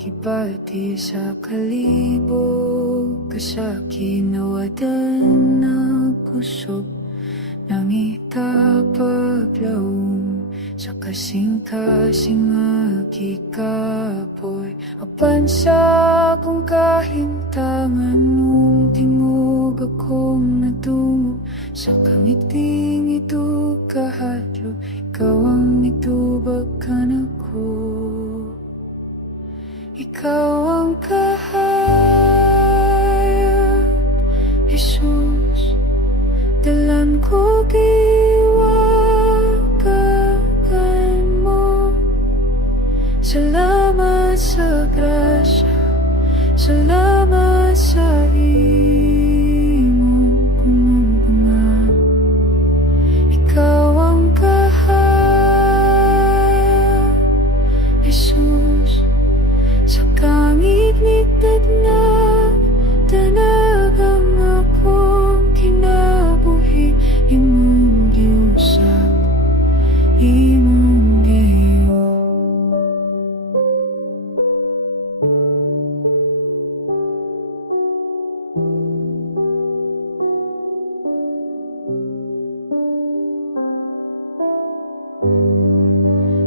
Kibati sa kalibog, sa kinawadan na kusog nang itapaglaom sa kasing-kasing agikapoy. Apan sa kung kahintangan mong tingog akong natungo sa kangiting ito kahadlo, ikaw ang nagtubag ka na ko. Ikaw ang kahayag, Jesus, dalan ko giwagagan mo. Salamat sa grasya, salamat sa imong pumumpungan. Ikaw ang kahayag, Jesus, sa kangit-ngitad na tanagang akong kinabuhi. Imong giusap, imong giyo.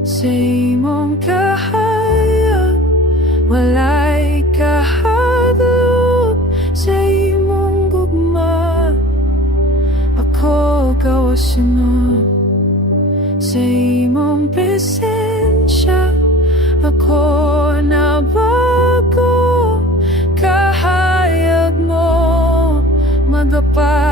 Sa imong kahayag walay kahadlok, sa imong gugma ako kawasunod. Sa imong presensya ako nabago. Kahayag mo magapa